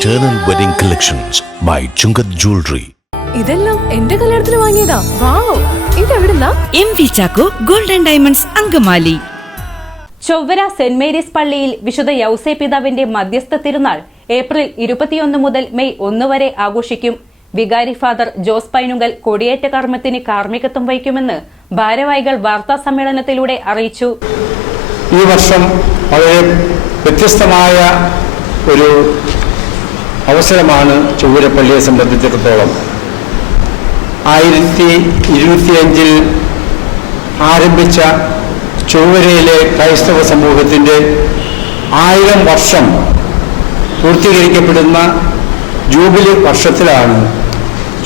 Eternal Wedding Collections by Chungat Jewelry. ഇതെല്ലാം എന്റെ കല്യാണത്തിന് വാങ്ങിയതാ. Wow. ഇതെവിടുന്നാ? M V Chacko golden diamonds Angamaly. Chowwara saint Mary's പള്ളിയിൽ വിശുദ്ധ യൗസേ പിതാവിന്റെ മധ്യസ്ഥ തിരുനാൾ ഏപ്രിൽ ഇരുപത്തിയൊന്ന് മുതൽ മെയ് ഒന്ന് വരെ ആഘോഷിക്കും. വികാരി ഫാദർ ജോസ് പൈനുങ്കൽ കൊടിയേറ്റ കർമ്മത്തിന് കാർമ്മികത്വം വഹിക്കുമെന്ന് ഭാരവാഹികൾ വാർത്താ സമ്മേളനത്തിലൂടെ അറിയിച്ചു. ഈ വർഷം വളരെ വ്യത്യസ്തമായ ഒരു അവസരമാണ് ചൊവ്വരപ്പള്ളിയെ സംബന്ധിച്ചിടത്തോളം. ആയിരത്തി ഇരുപത്തിയഞ്ചിൽ ആരംഭിച്ച ചൊവ്വരയിലെ ക്രൈസ്തവ സമൂഹത്തിന്റെ ആയിരം വർഷം പൂർത്തീകരിക്കപ്പെടുന്ന ജൂബിലി വർഷത്തിലാണ്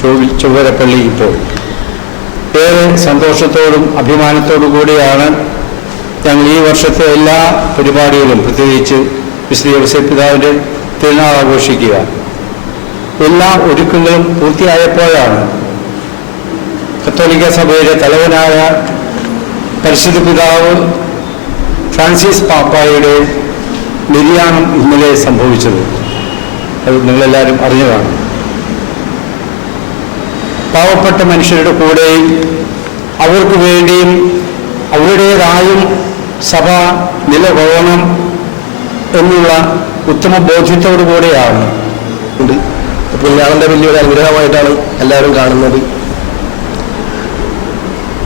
ചൊവ്വ ചൊവ്വരപ്പള്ളി ഇപ്പോൾ. ഏറെ സന്തോഷത്തോടും അഭിമാനത്തോടു കൂടിയാണ് ഞങ്ങൾ ഈ വർഷത്തെ എല്ലാ പരിപാടികളും പ്രത്യേകിച്ച് വിശ്രീ യോസേഫ് പിതാവിന്റെ തിരുനാൾ ആഘോഷിക്കുക. എല്ലാ ഒരുക്കങ്ങളും പൂർത്തിയായപ്പോഴാണ് കത്തോലിക്ക സഭയുടെ തലവനായ പരിശുദ്ധ പിതാവ് ഫ്രാൻസിസ് പാപ്പായുടെ നിര്യാണം ഇന്നലെ സംഭവിച്ചത്. അത് നിങ്ങളെല്ലാവരും അറിഞ്ഞതാണ്. പാവപ്പെട്ട മനുഷ്യരുടെ കൂടെയും അവർക്ക് വേണ്ടിയും അവരുടേതായും സഭ നിലകൊള്ളണം എന്നുള്ള ഉത്തമ ബോധ്യത്തോടു കൂടെയാണ്. പുണ്യാളന്റെ വലിയൊരു അനുഗ്രഹമായിട്ടാണ് എല്ലാവരും കാണുന്നത്.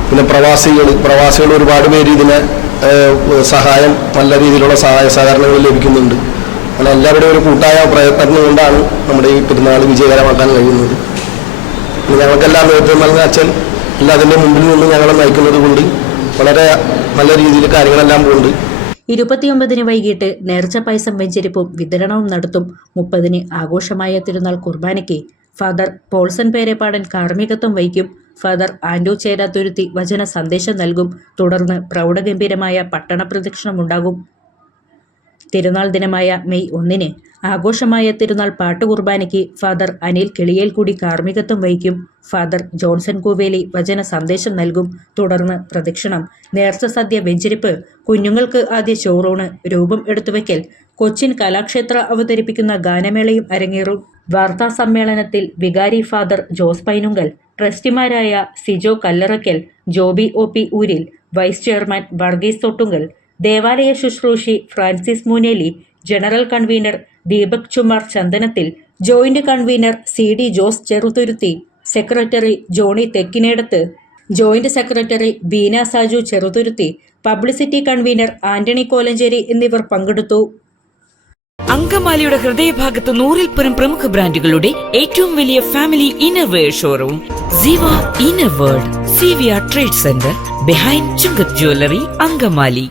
പിന്നെ പ്രവാസികൾ പ്രവാസികൾ ഒരുപാട് പേര് ഇതിനെ സഹായം നല്ല രീതിയിലുള്ള സഹായ സഹകരണങ്ങൾ ലഭിക്കുന്നുണ്ട്. അങ്ങനെ എല്ലാവരുടെയും ഒരു കൂട്ടായ പ്രയത്നം കൊണ്ടാണ് നമ്മുടെ ഈ പെരുന്നാൾ വിജയകരമാക്കാൻ കഴിയുന്നത്. ഞങ്ങൾക്കെല്ലാം നേതൃത്വം നൽകുന്ന അച്ഛൻ എല്ലാത്തിന്റെ മുമ്പിൽ നിന്ന് ഞങ്ങളെ നയിക്കുന്നത് കൊണ്ട് വളരെ നല്ല രീതിയിൽ കാര്യങ്ങളെല്ലാം പോകുന്നുണ്ട്. ഇരുപത്തിയൊമ്പതിന് വൈകിട്ട് നേർച്ച പായസം വെഞ്ചരിപ്പും വിതരണവും നടത്തും മുപ്പതിന് ആഘോഷമായ തിരുനാൾ കുർബാനയ്ക്ക്. ഫാദർ പോൾസൺ പേരെപ്പാടൻ കാർമ്മികത്വം വഹിക്കും. ഫാദർ ആൻഡോ ചേരാത്തുരുത്തി വചന സന്ദേശം നൽകും. തുടർന്ന് പ്രൗഢഗംഭീരമായ പട്ടണ പ്രദക്ഷിണമുണ്ടാകും തിരുനാൾ ദിനമായ മെയ് ഒന്നിന് ആഘോഷമായ തിരുനാൾ പാട്ടുകുർബാനയ്ക്ക് ഫാദർ അനിൽ കിളിയേൽ കൂടി കാർമ്മികത്വം വഹിക്കും. ഫാദർ ജോൺസൺ കൂവേലി വചന സന്ദേശം നൽകും. തുടർന്ന് പ്രദക്ഷിണം. നേർച്ച സദ്യ വെഞ്ചരിപ്പ്. കുഞ്ഞുങ്ങൾക്ക് ആദ്യ ചോറൂണ്. രൂപം എടുത്തുവയ്ക്കൽ കൊച്ചിൻ കലാക്ഷേത്ര അവതരിപ്പിക്കുന്ന ഗാനമേളയും അരങ്ങേറും. വാർത്താ സമ്മേളനത്തിൽ വികാരി ഫാദർ ജോസ് പൈനുങ്കൽ ട്രസ്റ്റിമാരായ Sijo Kallarakkal Joby O P ഊരിൽ vice chairman Varghese Thottunkal ദേവാലയ ശുശ്രൂഷി Francis Mooneli general convener Deepak Chumar Chandanathil joint convener C D Jose Cheruthuruthy secretary Johny Thekkinedath joint secretary Beena Saju Cheruthuruthy publicity convener Antony Kolenchery എന്നിവർ പങ്കെടുത്തു. അങ്കമാലിയുടെ ഹൃദയഭാഗത്ത് നൂറിൽ പരം പ്രമുഖ ബ്രാൻഡുകളുടെ ഏറ്റവും വലിയ family innerwear showroom. Siva inner world C V R trade centre behind Chungath jewellery Angamaly.